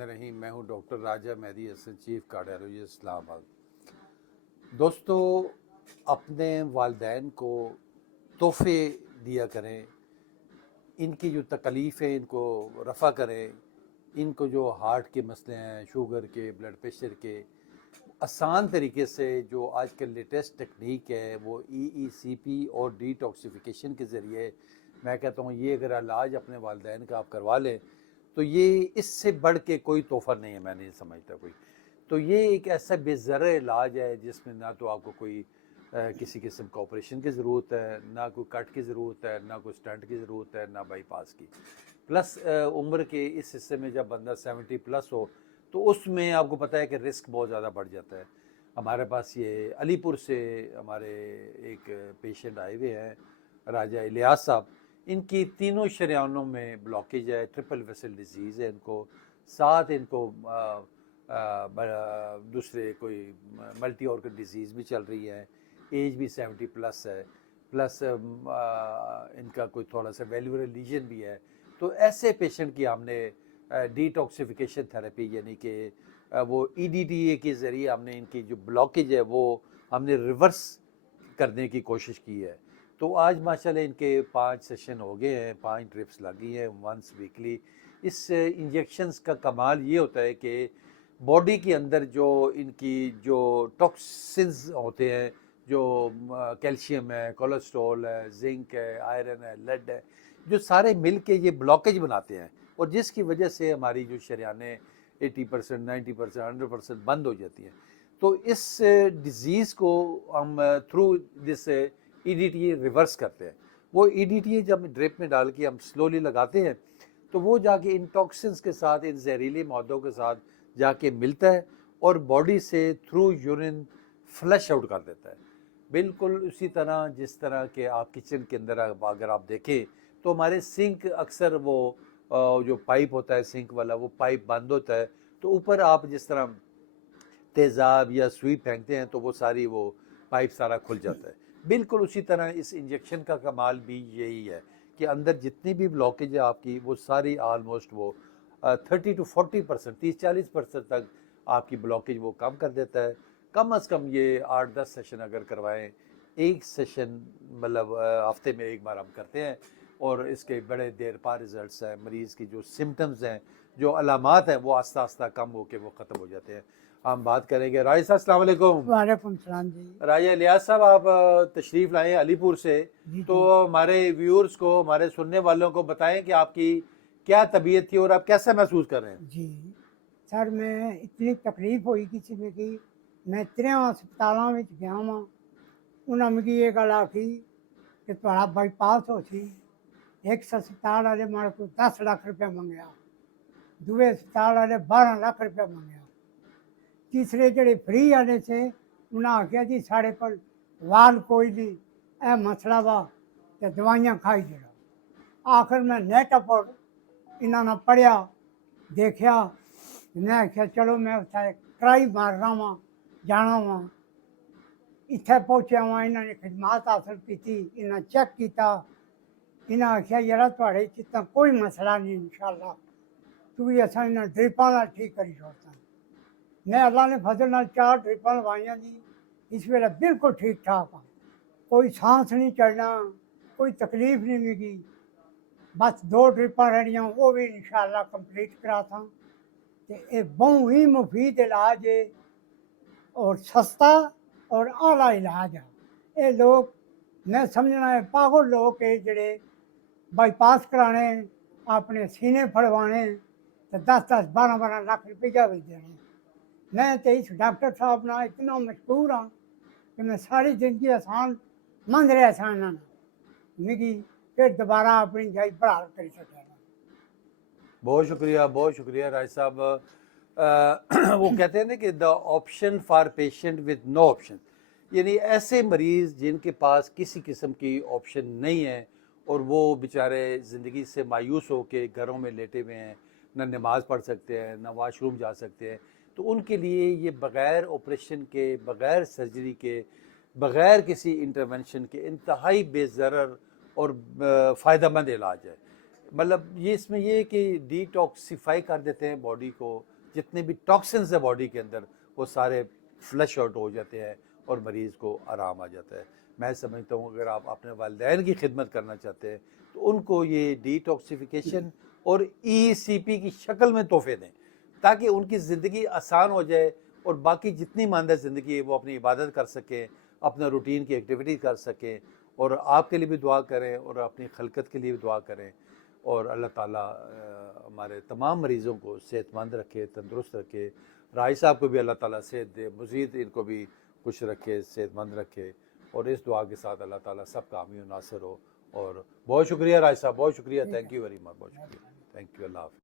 रहीम। मैं हूं डॉक्टर राजा Mehdi Hasan, chief cardiologist Islamabad. दोस्तों, अपने वालिदैन को तोहफे दिया करें, इनकी जो तकलीफ़ है इनको रफ़ा करें, इनको जो हार्ट के मसले हैं, शुगर के, ब्लड प्रेशर के, आसान तरीके से जो आजकल लेटेस्ट टेक्निक है वो EECP और डिटॉक्सिफिकेशन के ज़रिए, मैं कहता हूँ ये अगर इलाज अपने वालिदैन का आप करवा लें तो ये इससे बढ़ के कोई तोहफ़ा नहीं है, मैं नहीं समझता कोई। तो ये एक ऐसा बेज़र इलाज है जिसमें ना तो आपको कोई किसी किस्म का ऑपरेशन की ज़रूरत है, ना कोई कट की ज़रूरत है, ना कोई स्टंट की ज़रूरत है, ना बाईपास की। प्लस उम्र के इस हिस्से में जब बंदा 70+ हो तो उसमें आपको पता है कि रिस्क बहुत ज़्यादा बढ़ जाता है। हमारे पास ये अलीपुर से हमारे एक पेशेंट आए हुए हैं, राजा इलियास साहब। इनकी तीनों शरियानों में ब्लॉकेज है, ट्रिपल वेसल डिजीज़ है इनको, साथ इनको दूसरे कोई मल्टी ऑर्गन डिजीज़ भी चल रही है, एज भी 70+ है, प्लस इनका कोई थोड़ा सा वेल्युलर लीजन भी है। तो ऐसे पेशेंट की हमने डिटॉक्सिफिकेशन थेरेपी यानी कि वो EDTA के ज़रिए हमने इनकी जो ब्लॉकेज है वो हमने रिवर्स करने की कोशिश की है। तो आज माशाल्लाह इनके 5 सेशन हो गए हैं, 5 ड्रिप्स लगी हैं वंस वीकली। इस इंजेक्शंस का कमाल ये होता है कि बॉडी के अंदर जो इनकी जो टॉक्सिन्स होते हैं, जो कैल्शियम है, कोलेस्ट्रॉल है, जिंक है, आयरन है, लेड है, जो सारे मिल के ये ब्लॉकेज बनाते हैं और जिसकी वजह से हमारी जो शरियानें 80%, 90%, 100% बंद हो जाती हैं। तो इस डिज़ीज़ को हम थ्रू दिस EDTA रिवर्स करते हैं। वो EDTA जब ड्रिप में डाल के हम स्लोली लगाते हैं तो वो जाके इन टॉक्सिन्स के साथ, इन जहरीले मौदों के साथ जाके मिलता है और बॉडी से थ्रू यूरिन फ्लश आउट कर देता है। बिल्कुल उसी तरह जिस तरह के आप किचन के अंदर अगर आप देखें तो हमारे सिंक अक्सर वो जो पाइप होता है सिंक वाला, वो पाइप बंद होता है तो ऊपर आप जिस तरह तेज़ाब या सुई फेंकते हैं तो वो सारी वो पाइप सारा खुल जाता है। बिल्कुल उसी तरह इस इंजेक्शन का कमाल भी यही है कि अंदर जितनी भी ब्लॉकेज है आपकी वो सारी आलमोस्ट वो 30 to 40%, 30-40% तक आपकी ब्लॉकेज वो कम कर देता है। कम अज़ कम ये 8-10 सेशन अगर करवाएं, एक सेशन मतलब हफ्ते में एक बार हम करते हैं और इसके बड़े देर पा रिज़ल्ट्स हैं। मरीज़ की जो सिम्टम्स हैं, जो अलामात हैं, वो आस्ता आस्ता कम होकर वो ख़त्म हो जाते हैं। हम बात करेंगे राय साहब। अस्सलाम वालेकुम। वालेकुम सलाम जी। राजा इलियास साहब, आप तशरीफ़ लाए अलीपुर से, तो हमारे व्यूअर्स को, हमारे सुनने वालों को बताएं कि आपकी क्या तबीयत थी और आप कैसा महसूस कर रहे हैं। जी सर, मैं इतनी तकलीफ हुई किसी में की, मैं 3 हस्पतालों में गया वहाँ, उन्होंने मुझे ये गल आखी कि तुम्हारा बाईपास हो सी। एक हस्पताल वाले मारे को 10 लाख रुपया मंगया, दूसरे हस्पताल वाले 12 लाख रुपया मंगया, तीसरे जड़े फ्री वाले से उन्हें आख्या जी साढ़े पर वाल कोई नहीं, यह मसला वा तो दवाइयाँ खाई जरा। आखिर मैं नेट पर इन्होंने पढ़िया देखा, मैं आख्या चलो मैं ट्राई मारना वा, जाना वा। इत्थे पहुँचा वा, इन्होंने खिदमत हासिल की, इन्हें चेक किया, इन्हें आख्या यार थोड़े चित्ता कोई मसला नहीं, इंशाल्लाह तू भी असा इन्हें ड्रिपां नाल ठीक करी छोड़ता। मैं अल्लाह ने फजल नाल 4 ड्रिपां लवाइयां जी, इस वेले बिल्कुल ठीक ठाक हाँ, कोई सांस नहीं चढ़ना, कोई तकलीफ नहीं मिली। बस 2 ड्रिपां रहियां, वो भी इंशाल्लाह कंप्लीट करा था। तो ये बहुत ही मुफीद इलाज है और सस्ता और आला इलाज है। ये लोग मैं समझना है पागल लोग है जड़े बाईपास कराने, अपने सीने फड़वाने तो 10-10, 12-12 लाख रुपया भी देने। मैं तो इस डॉक्टर साहब ना इतना मशहूर हाँ कि मैं सारी जिंदगी आसान मंद रहा सा इन्होंने मिगी फिर दोबारा अपनी जाई बहाल कर सकेगा। बहुत शुक्रिया राय साहब। वो कहते हैं ना कि the option for patient with no option, यानी ऐसे मरीज़ जिनके पास किसी किस्म की ऑप्शन नहीं है और वो बेचारे ज़िंदगी से मायूस हो के घरों में लेटे हुए हैं, ना नमाज़ पढ़ सकते हैं, ना वाशरूम जा सकते हैं, तो उनके लिए ये बग़ैर ऑपरेशन के, बग़ैर सर्जरी के, बग़ैर किसी इंटरवेंशन के इंतहाई बेज़रर और फ़ायदेमंद इलाज है। مطلب یہ اس میں یہ ہے کہ ڈیٹاکسیفائی کر دیتے ہیں باڈی کو، جتنے بھی ٹاکسنز ہیں باڈی کے اندر وہ سارے فلش آؤٹ ہو جاتے ہیں اور مریض کو آرام آ جاتا ہے۔ میں سمجھتا ہوں اگر آپ اپنے والدین کی خدمت کرنا چاہتے ہیں تو ان کو یہ ڈیٹاکسیفیکیشن اور ای سی پی کی شکل میں تحفے دیں تاکہ ان کی زندگی آسان ہو جائے اور باقی جتنی ماندہ زندگی ہے وہ اپنی عبادت کر سکیں، اپنا روٹین کی ایکٹیویٹی کر سکیں، اور آپ کے لیے بھی دعا کریں اور اپنی خلقت کے لیے بھی دعا کریں، اور اللہ تعالیٰ ہمارے تمام مریضوں کو صحت مند رکھے، تندرست رکھے، رائی صاحب کو بھی اللہ تعالیٰ صحت دے، مزید ان کو بھی خوش رکھے، صحت مند رکھے، اور اس دعا کے ساتھ اللہ تعالیٰ سب کا حامی و ناصر ہو۔ اور بہت شکریہ رائی صاحب، بہت شکریہ، تھینک یو ویری مچ، بہت شکریہ، تھینک یو، اللہ حافظ۔